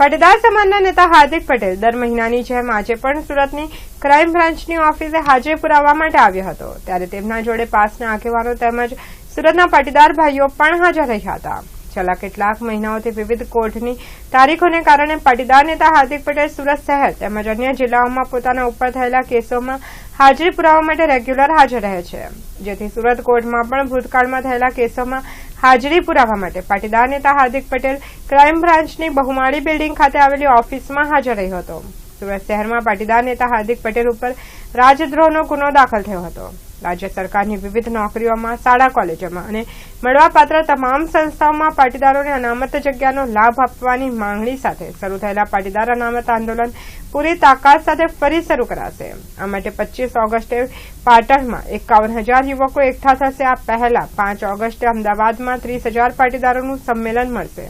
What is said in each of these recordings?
પાટીદાર સમાજના નેતા હાર્દિક પટેલ દર મહિનાની જેમ આજે પણ સુરતની ક્રાઇમ બ્રાન્ચની ઓફિસે હાજરી પુરાવવા માટે આવ્યો હતો. ત્યારે તેમના જોડે પાસના આગેવાનો તેમજ સુરતના પાટીદાર ભાઈઓ પણ હાજર રહ્યા હતા. છેલ્લા કેટલાક મહિનાઓથી વિવિધ કોર્ટની તારીખોને કારણે પાટીદાર નેતા હાર્દિક પટેલ સુરત શહેર તેમજ અન્ય જિલ્લાઓમાં પોતાના ઉપર થયેલા કેસોમાં હાજરી પુરાવવા માટે રેગ્યુલર હાજર રહે છે. જેથી સુરત કોર્ટમાં પણ ભૂતકાળમાં થયેલા કેસોમાં હાજરી પુરાવા માટે પાટીદાર નેતા હાર્દિક પટેલ ક્રાઇમ બ્રાન્ચની બહુમાળી બિલ્ડિંગ ખાતે આવેલી ઓફિસમાં હાજર રહ્યો હતો. સુરત શહેરમાં પાટીદાર નેતા હાર્દિક પટેલ ઉપર રાજદ્રોહનો ગુનો દાખલ થયો હતો. રાજ્ય સરકારની વિવિધ નોકરીઓમાં, શાળા કોલેજોમાં અને મળવાપાત્ર તમામ સંસ્થાઓમાં પાટીદારોને અનામત જગ્યાનો લાભ આપવાની માંગણી સાથે શરૂ થયેલા પાટીદાર અનામત આંદોલન પૂરી તાકાત સાથે ફરી શરૂ કરાશે. આ માટે પચીસ ઓગસ્ટે પાટણમાં એકાવન હજાર યુવકો એકઠા થશે. આ પહેલા પાંચ ઓગસ્ટે અમદાવાદમાં ત્રીસ હજાર પાટીદારોનું સંમેલન મળશે.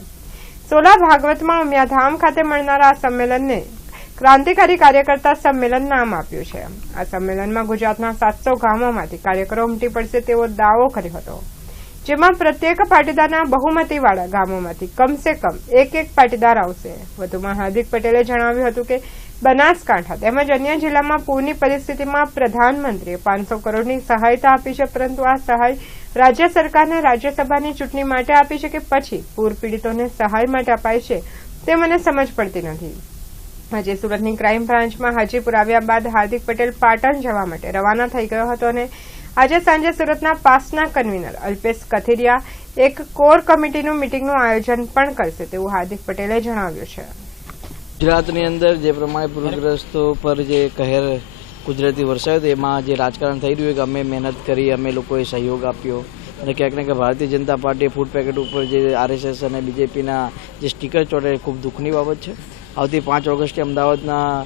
સોલા ભાગવતમાં ઉમિયાધામ ખાતે મળનારા આ સંમેલનને ક્રાંતિકારી કાર્યકર્તા સંમેલન નામ આપ્યું છે. આ સંમેલનમાં ગુજરાતના સાતસો ગામોમાંથી કાર્યકરો ઉમટી પડશે તેવો દાવો કર્યો હતો. જેમાં પ્રત્યેક પાટીદારના બહુમતીવાળા ગામોમાંથી કમસે કમ એક એક પાટીદાર આવશે. વધુમાં હાર્દિક પટેલે જણાવ્યું હતું કે, બનાસકાંઠા તેમજ અન્ય જિલ્લામાં પૂરની પરિસ્થિતિમાં પ્રધાનમંત્રીએ પાંચસો કરોડની સહાયતા આપી છે, પરંતુ આ સહાય રાજ્ય સરકારને રાજ્યસભાની ચૂંટણી માટે આપી છે કે પછી પૂર પીડિતોને સહાય માટે અપાય છે, તે મને સમજ પડતી નથી. આજે સુરતની ક્રાઇમ બ્રાન્ચમાં હાજીપુર આવ્યા બાદ હાર્દિક પટેલ પાટણ જવા માટે રવાના થઈ ગયો હતો અને આજે સાંજે સુરતના પાસના કન્વીનર અલ્પેશ કથિરિયા એક કોર કમિટીનું મિટિંગનું આયોજન પણ કરશે તેવું હાર્દિક પટેલે જણાવ્યું છે. ગુજરાતની અંદર જે પ્રમાણે પૂરગ્રસ્તો પર જે કહેર કુદરતી વરસાયો એમાં જે રાજકારણ થઈ રહ્યું કે અમે મહેનત કરી, અમે લોકોએ સહયોગ આપ્યો અને ક્યાંક ને ક્યાંક ભારતીય જનતા પાર્ટીએ ફૂડ પેકેટ ઉપર જે આરએસએસ અને બીજેપીના જે સ્ટીકર ચોટે, એ ખૂબ દુઃખની બાબત છે. આવતી પાંચ ઓગસ્ટે અમદાવાદના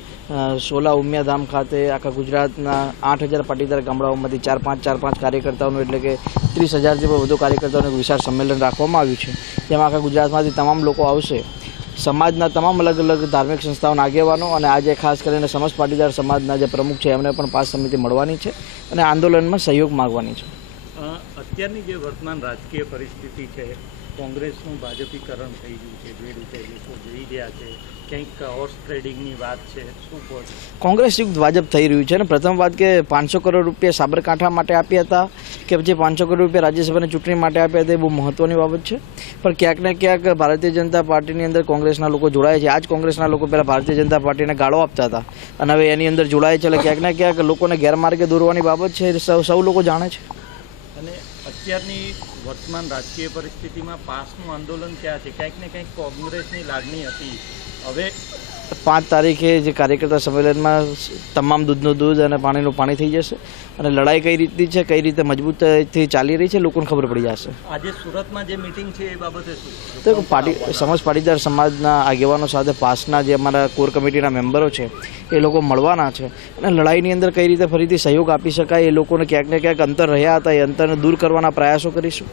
સોલા ઉમિયાધામ ખાતે આખા ગુજરાતના આઠ હજાર પાટીદાર ગામડાઓમાંથી ચાર પાંચ ચાર પાંચ કાર્યકર્તાઓનું એટલે કે ત્રીસ હજારથી પણ વધુ કાર્યકર્તાઓનું વિશાળ સંમેલન રાખવામાં આવ્યું છે. જેમાં આખા ગુજરાતમાંથી તમામ લોકો આવશે. સમાજના તમામ અલગ અલગ ધાર્મિક સંસ્થાઓના આગેવાનો અને આજે ખાસ કરીને સમસ્ત પાટીદાર સમાજના જે પ્રમુખ છે, એમને પણ પાસ સમિતિ મળવાની છે અને આંદોલનમાં સહયોગ માગવાની છે. અત્યારની જે વર્તમાન રાજકીય પરિસ્થિતિ છે કોંગ્રેસનું ભાજપીકરણ થઈ ગયું છે, જે રીતે લોકો જઈ રહ્યા છે કોંગ્રેસ યુક્ત ભાજપ થઈ રહ્યું છે અને પ્રથમ વાત કે પાંચસો કરોડ રૂપિયા સાબરકાંઠા માટે આપ્યા હતા કે પછી પાંચસો કરોડ રૂપિયા રાજ્યસભાની ચૂંટણી માટે આપ્યા હતા, એ બહુ મહત્વની બાબત છે. પણ ક્યાંક ને ક્યાંક ભારતીય જનતા પાર્ટીની અંદર કોંગ્રેસના લોકો જોડાય છે. આજ કોંગ્રેસના લોકો પહેલાં ભારતીય જનતા પાર્ટીને ગાળો આપતા હતા અને હવે એની અંદર જોડાય છે એટલે ક્યાંક ને ક્યાંક લોકોને ગેરમાર્ગે દોરવાની બાબત છે સૌ લોકો જાણે છે. અને અત્યારની વર્તમાન રાજકીય પરિસ્થિતિમાં પાસનું આંદોલન ક્યાં છે? ક્યાંક ને ક્યાંક કોંગ્રેસની લાગણી હતી. હવે પાંચ તારીખે જે કાર્યકર્તા સંમેલનમાં તમામ દૂધનું દૂધ અને પાણીનું પાણી થઈ જશે અને લડાઈ કઈ રીતની છે કઈ રીતે મજબૂતથી ચાલી રહી છે લોકોને ખબર પડી જશે. આજે સુરતમાં જે મિટિંગ છે એ બાબતે તો પાટી સમાજ પાટીદાર સમાજના આગેવાનો સાથે પાસના જે અમારા કોર કમિટીના મેમ્બરો છે એ લોકો મળવાના છે અને લડાઈની અંદર કઈ રીતે ફરીથી સહયોગ આપી શકાય એ લોકોને ક્યાંક ને ક્યાંક અંતર રહ્યા હતા એ અંતરને દૂર કરવાના પ્રયાસો કરીશું.